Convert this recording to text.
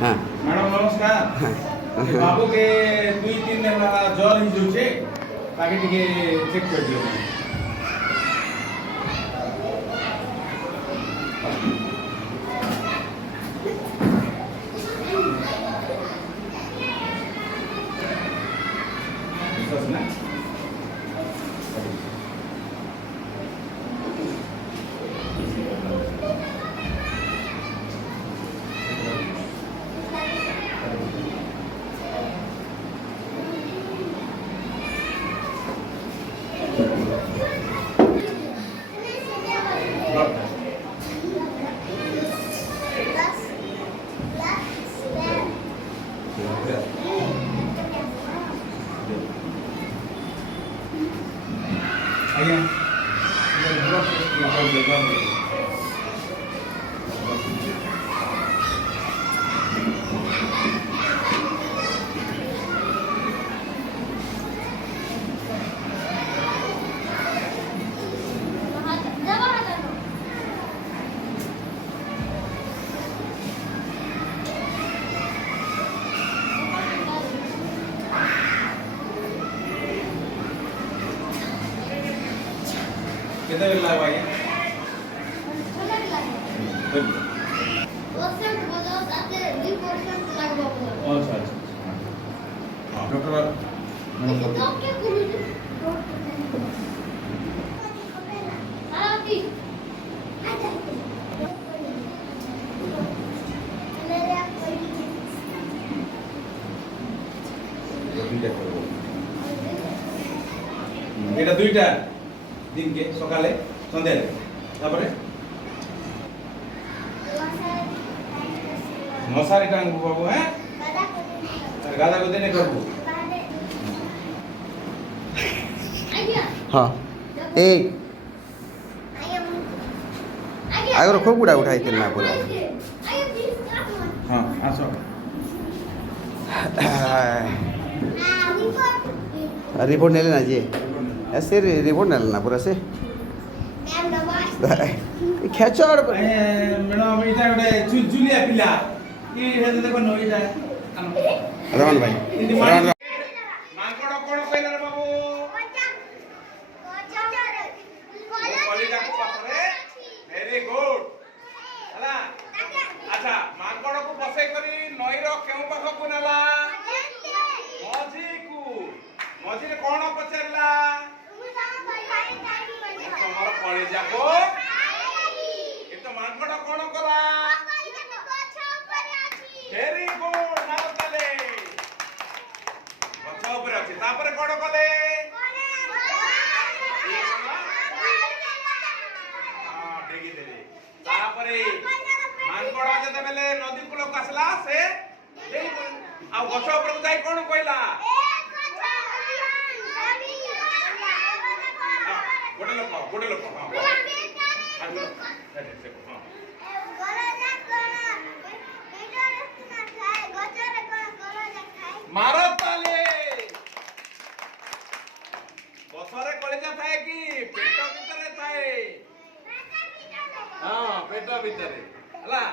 हाँ मैडम नमस्कार बाबू के 2-3 दिन ज्वर ही जोचे ताकि टिके चेक कर दियो विश्वास ना आइए कितना बिल लगा भाई अच्छा अच्छा हाँ डॉक्टर এটা দুইটা দিনকে সকালে সন্ধ্যায় তারপরে মশারিটা আনবো বাবু হ্যাঁ আর গাদা কোথায় নে করবো हाँ एक आगर खूब गुड़ा उठाई थी ना पूरा হ্যাঁ আসো रिपोर्ट नहीं लेना जी ऐसे रिपोर्ट नहीं लेना पूरा से खेचो और ମ୍ୟାଡ଼ାମ ଏଇଟା ଗୋଟେ ଚୁଲଚୁଲିଆ ପିଲା କି ହେଲେ ଦେଖ ନଇଟା रमन भाई रमन ମାଙ୍କଡ କଣ କହିଲା ରେ ବାବୁ କଲିଟାକୁ ପଛରେ ଭେରି ଗୁଡ ହେଲା ଆଚ୍ଛା ମାଙ୍କଡକୁ ବସେଇ କରି ନଈର କେଉଁ ପାଖକୁ ନେଲା ମଝିକୁ ମଝିରେ କଣ ପଚାରିଲା ତମର କଳିଜାକୁ କିନ୍ତୁ ମାଙ୍କଡ କଣ କଲା ଭେରି ଗୁଡ ମାର ତାଲେ ଗଛ ଉପରେ ଅଛି ତାପରେ କଣ କଲେ ढेगी देले तापरे मानकड़ा जते बेले नदी कूलक आसला से आ गछ ऊपर को जाई कोन कहला गोटे लोक मारो ताले गछरे कलेजा थाए कि पेट भितरे थाए हाँ पेट भितरे हला